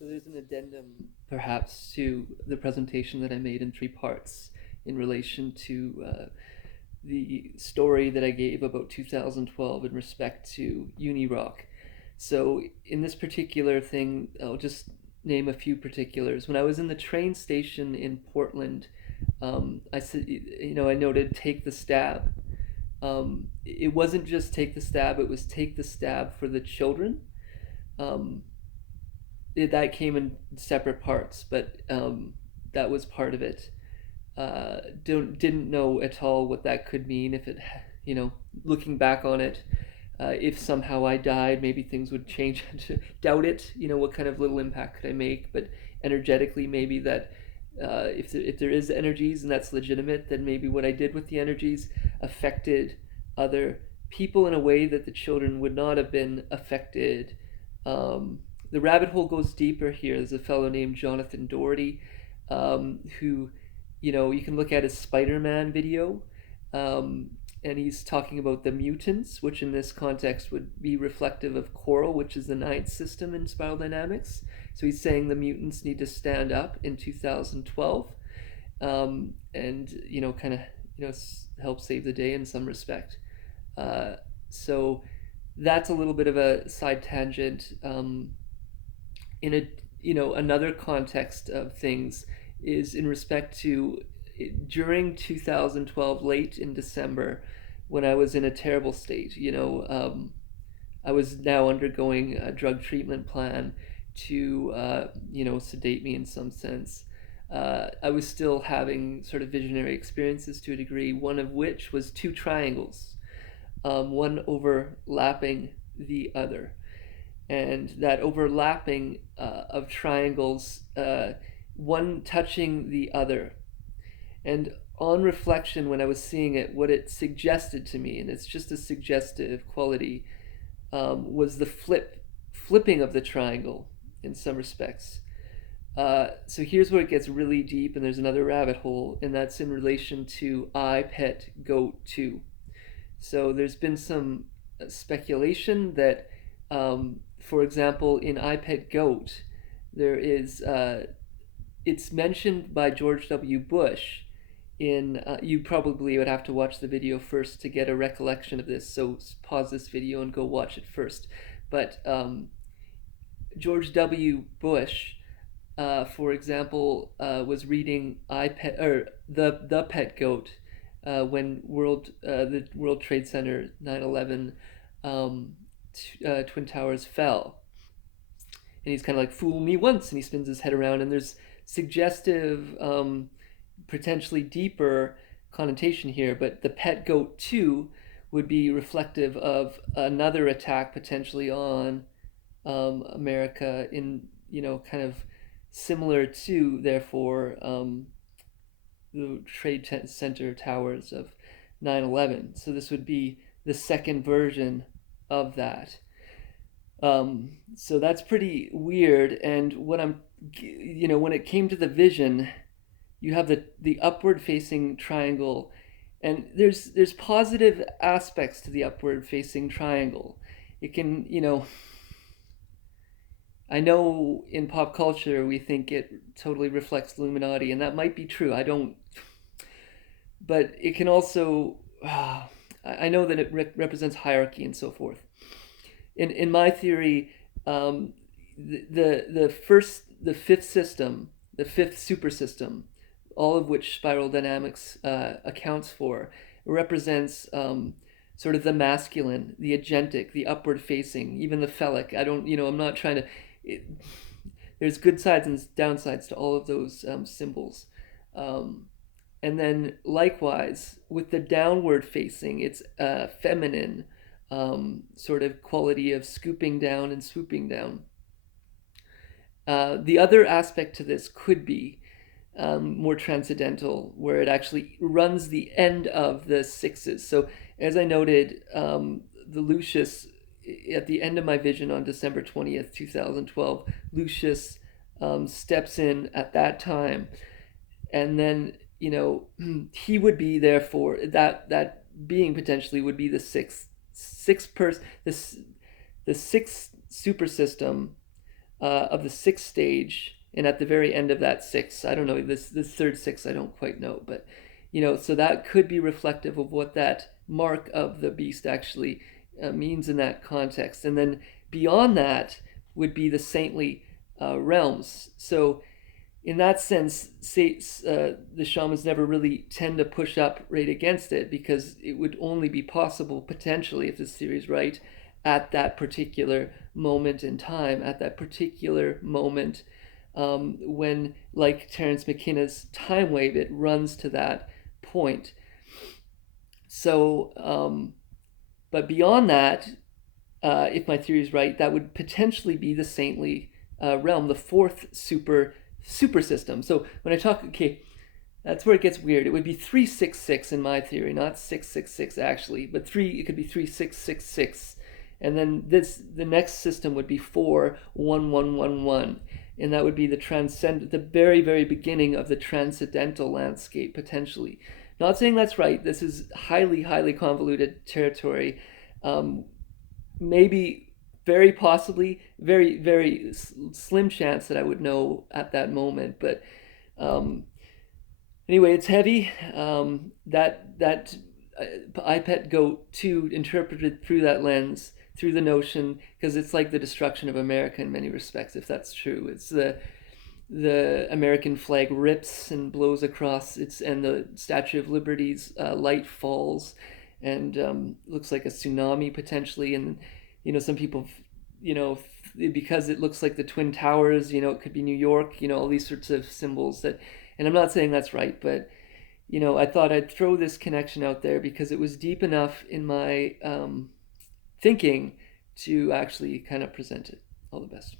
So there's an addendum, perhaps, to the presentation that I made in three parts in relation to the story that I gave about 2012 in respect to Unirock. So in this particular thing, I'll just name a few particulars. When I was in the train station in Portland, I said, I noted take the stab. It wasn't just take the stab; it was take the stab for the children. Um, that came in separate parts, but that was part of it. Didn't know at all what that could mean. If it, you know, looking back on it, if somehow I died, maybe things would change. Doubt it. What kind of little impact could I make? But energetically, maybe that if there is energies and that's legitimate, then maybe what I did with the energies affected other people in a way that the children would not have been affected. The rabbit hole goes deeper here. There's a fellow named Jonathan Doherty, who, you can look at his Spider-Man video, and he's talking about the mutants, which in this context would be reflective of coral, which is the ninth system in spiral dynamics. So he's saying the mutants need to stand up in 2012, and kind of help save the day in some respect. So that's a little bit of a side tangent. In a another context of things is in respect to during 2012, late in December, when I was in a terrible state. I was now undergoing a drug treatment plan to sedate me in some sense. I was still having sort of visionary experiences to a degree, one of which was two triangles, one overlapping the other. And that overlapping of triangles, one touching the other. And on reflection, when I was seeing it, what it suggested to me, and it's just a suggestive quality, was the flipping of the triangle in some respects. So here's where it gets really deep, and there's another rabbit hole, and that's in relation to I, Pet, Goat 2. So there's been some speculation that, for example, in I, Pet, Goat, there is, it's mentioned by George W. Bush in, you probably would have to watch the video first to get a recollection of this, so pause this video and go watch it first. But George W. Bush, for example, was reading iPet or the Pet Goat when the World Trade Center 9/11 Twin Towers fell, and he's kind of like fool me once, and he spins his head around, and there's suggestive, potentially deeper connotation here. But the Pet Goat 2 would be reflective of another attack potentially on America in kind of similar to, therefore, the Trade Center towers of 9/11. So this would be the second version of that. So that's pretty weird. And what when it came to the vision, you have the upward facing triangle, and there's positive aspects to the upward facing triangle. It can, I know in pop culture we think it totally reflects Illuminati, and that might be true. I don't, but it can also. I know that it represents hierarchy and so forth. In my theory, the fifth system, the fifth super system, all of which spiral dynamics accounts for, represents sort of the masculine, the agentic, the upward facing, even the phallic. I don't, I'm not trying to. There's good sides and downsides to all of those symbols. And then likewise, with the downward facing, it's feminine sort of quality of scooping down and swooping down. The other aspect to this could be more transcendental, where it actually runs the end of the sixes. So, as I noted, the Lucius, at the end of my vision on December 20th, 2012, Lucius steps in at that time. And then, he would be there for that being potentially would be the sixth person, the sixth super system, of the sixth stage, and at the very end of that six, I don't know, this third six, I don't quite know, but so that could be reflective of what that mark of the beast actually means in that context. And then beyond that would be the saintly realms. So in that sense, the shamans never really tend to push up right against it, because it would only be possible potentially, if this theory is right, at that particular moment in time, at that particular moment when, like Terence McKenna's time wave, it runs to that point. So, but beyond that, if my theory is right, that would potentially be the saintly realm, the fourth super system. So when I talk, okay, that's where it gets weird. It would be 366 in my theory, not 666 actually, but three. It could be 3666, and then the next system would be 41111, and that would be the very very beginning of the transcendental landscape potentially. Not saying that's right. This is highly convoluted territory. Maybe, very possibly, very slim chance that I would know at that moment. But anyway, it's heavy. That IPET Goat 2 interpreted through that lens, through the notion, because it's like the destruction of America in many respects, if that's true. It's the American flag rips and blows across its, and the Statue of Liberty's light falls, and looks like a tsunami potentially. And some people, because it looks like the Twin Towers, it could be New York, all these sorts of symbols that. And I'm not saying that's right, but I thought I'd throw this connection out there because it was deep enough in my thinking to actually kind of present it. All the best.